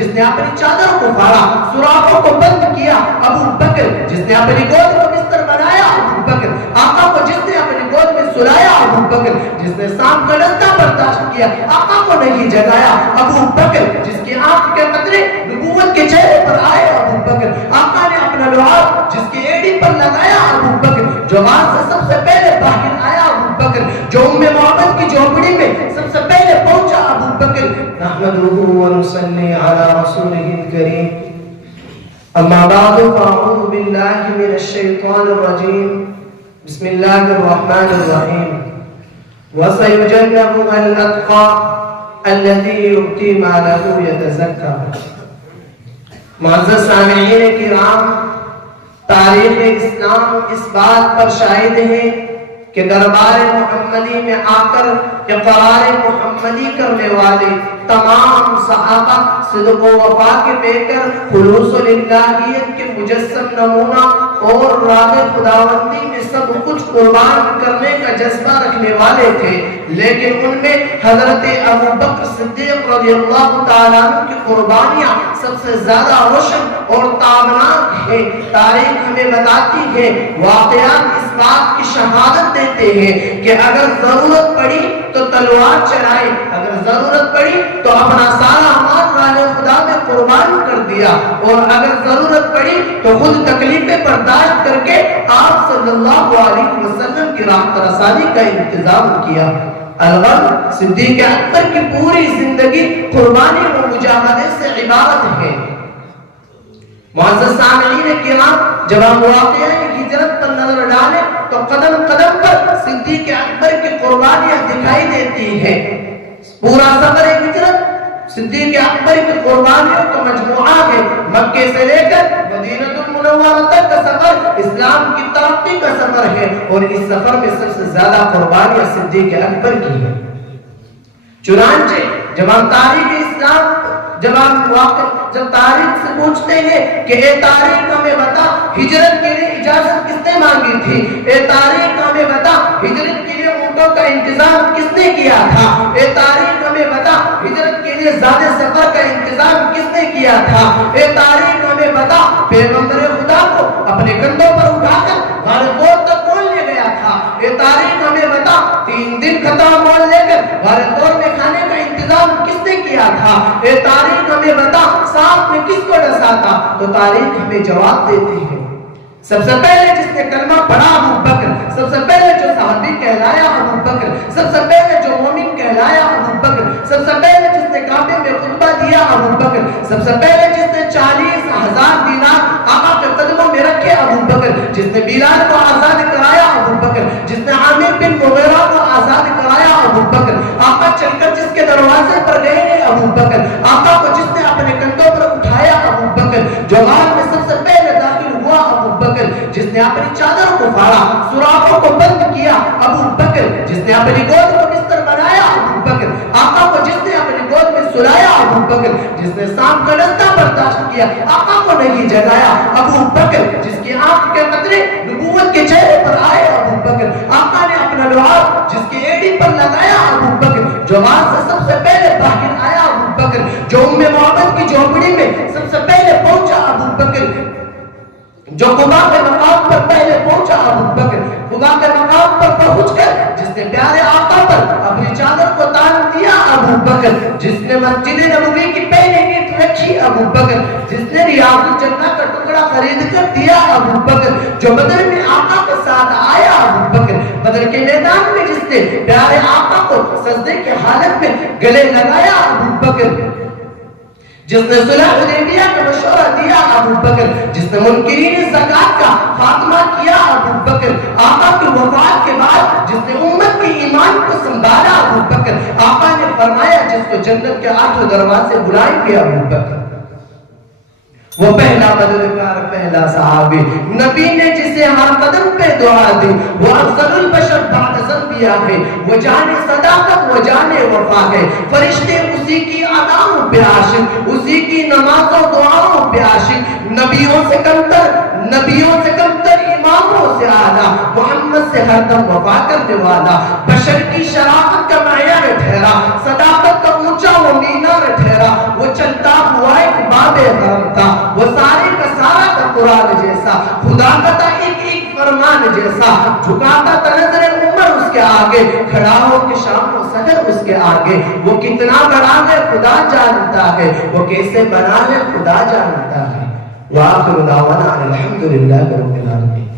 جس نے اپنی چادر کو پھاڑا، سوراخوں کو بند کیا، ابو بکر جس نے اپنی گود کو بستر بنایا، ابو بکر آقا کو جس نے اپنی گود میں سلایا، ابو بکر جس نے سام کا ڈنڈا برداشت کیا، آقا کو نہیں جگایا، ابو بکر جس کی آنکھ کے قطرے نبوت کے چہرے پر آئے، ابو بکر آقا نے اپنا لعاب جس کی ایڑی پر لگایا، ابو بکر جو وہاں سے سب سے پہلے باہر آیا، ابو بکر جو ام محمد کی جھونپڑی میں سب سے پہلے پہنچا، ابو بکر نحمدہ ونصلی علی رسولہ الکریم اما بعد فاعوذ باللہ من الشیطان الرجیم بسم اللہ الرحمن الرحیم وَسَيُجَنَّبُهَا الْأَتْقَى الَّذِي يُؤْتِي مَالَهُ يَتَزَكَّىٰ۔ معزز سامعین کرام، تاریخ اسلام اس بات پر شاہد ہے کہ دربار محمدی میں آ کر اقرار محمدی کرنے والے تمام صحابہ صدق و وفا کے پیکر، خلوص للہیت کے مجسم نمونہ اور راہ خداوندی میں سب کچھ قربان کرنے کا جذبہ رکھنے والے تھے، لیکن ان میں حضرت ابو بکر صدیق رضی اللہ تعالیٰ عنہ کی قربانیاں سب سے زیادہ روشن اور تابناک ہیں۔ تاریخ ہمیں بتاتی ہے، واقعات اس بات کی شہادت دیتے ہیں کہ اگر ضرورت پڑی تو تلوار چلائے، اگر ضرورت پڑی تو اپنا سارا مال راہ خدا میں قربان کر دیا، اور اگر ضرورت پڑی تو خود تکلیفیں برداشت کر کے آپ صلی اللہ علیہ وسلم کی راحت رسانی کا انتظام کیا۔ الغرض صدیق اکبر کی پوری زندگی قربانی و مجاہدے سے عبارت ہے۔ معزز سامعین کرام، جب ہم واقعہ ہجرت پر نظر ڈالیں تو قدم قدم پر صدیق اکبر کی قربانیاں دکھائی دیتی ہیں۔ پورا سفر ہجرت صدیق اکبر کی قربانیوں کا مجموعہ ہے۔ مکے سے لے کر مدینہ المنورہ تک کا سفر اسلام کی ترقی کا سفر ہے، اور اس سفر میں سب سے زیادہ قربانیاں صدیق اکبر کی ہیں۔ چنانچہ جب ہم تاریخ اسلام جب تاریخ سے پوچھتے ہیں کہ اے تاریخ ہمیں بتا ہجرت کے لیے اجازت کس نے مانگی تھی، اے تاریخ ہمیں بتا ہجرت کے لیے اونٹوں کا انتظام کس نے کیا تھا، اے تاریخ ہمیں بتا ہجرت کے لیے زیادہ سفر کا انتظام کس نے کیا تھا، اے تاریخ ہمیں بتا پیغمبر خدا کو اپنے کندھوں پر اٹھا کر غار غور تک کون لے گیا تھا، اے تاریخ ہمیں بتا 3 دن خطا مول لے کر غار غور میں کھانے کا انتظام کس نے کیا تھا، اے تاریخ ہمیں بتا سانپ میں کس کو ڈسا تھا۔ تو تاریخ ہمیں جواب دیتی ہے، سب سے پہلے جس نے کلمہ پڑھا ابو بکر، سب سے پہلے جو صحابی کہلایا ابو بکر، سب سے پہلے جو مومن کہلایا ابو بکر، سب سے پہلے جس نے کعبے میں خطبہ دیا ابو بکر، سب سے پہلے جس نے 40,000 دینار آقا کے قدموں میں رکھے ابو بکر، جس نے بلال کو آزاد کرایا ابو بکر، جس نے عامر بن مغیرہ کو آزاد کرایا ابو بکر، آقا چل کر جس کے دروازے پر گئے ابو بکر، آقا کو جس نے اپنے کندھوں پر اٹھایا ابو بکر، جو غار میں سب سے پہلے داخل ہوا ابو بکر، جس نے اپنی چادر کو پھاڑا، سوراخوں کو بند کیا ابو بکر، جس نے اپنی گود کو بستر بنایا ابو بکر، آقا کو جس نے اپنی گود میں سلایا ابو بکر، جس نے سام کا ڈنڈا برداشت کیا، آقا کو نہیں جگایا ابو بکر، جس کی آنکھ کے قطرے نبوت کے چہرے پر آئے ابو بکر، آقا نے اپنا لعاب جس کی ایڑی پر لگایا ابو بکر، جو وہاں سے سب سے پہلے باہر آیا ابو بکر، جو ام محمد کی جھونپڑی میں سب سے پہلے پہنچا ابو بکر، جو قبا کے مقام پر پہلے پہنچا ابو بکر، قبا کے مقام پر پہنچ کر جس نے پیارے آقا پر اپنی چادر کو تان دیا ابو بکر، جس نے مسجد نبوی کی پہلے نیت رکھی ابو بکر، جس نے ریاض الجنہ کا ٹکڑا خرید کر دیا ابو بکر، جو بدر میں آقا کے ساتھ آیا ابو بکر، بدر کے میدان میں جس نے پیارے آقا کو سجدے کی حالت میں گلے لگایا ابو بکر، جس نے صلح حدیبیہ کا مشورہ دیا ابو بکر، جس نے منکرین زکات کا خاتمہ کیا ابو بکر، آقا کی وفات کے بعد جس نے امت کے ایمان کو سنبھالا ابو بکر، آقا نے فرمایا جس کو جنت کے 8 دروازے بلائیں گے ابو بکر، وہ پہلا مددگار، پہلا صحابی، نبی نے جسے ہر قدم پہ دعا دی، وہ افضل البشر بعد انبیاء ہے، وہ جانے صداقت، وہ جانے وفا ہے، فرشتے اسی کی اداؤں پہ عاشق، اسی کی نمازوں دعاؤں پہ عاشق، نبیوں سے کمتر اماموں سے اعلیٰ، محمد سے ہر دم وفا کرنے والا، بشر کی شرافت کا معیار ٹھہرا، صداقت کا اونچا وہ مینار ٹھہرا، وہ چلتا ہوا ایک جیسا، خدا کا تھا ایک ایک فرمان جیسا، جھکاتا تھا نظر عمر اس کے آگے، کھڑا ہو کے شام و سحر اس کے آگے، وہ کتنا بڑا ہے خدا جانتا ہے، وہ کیسے بنا ہے خدا جانتا ہے۔ وآخر دعوانا الحمدللہ رب العالمین۔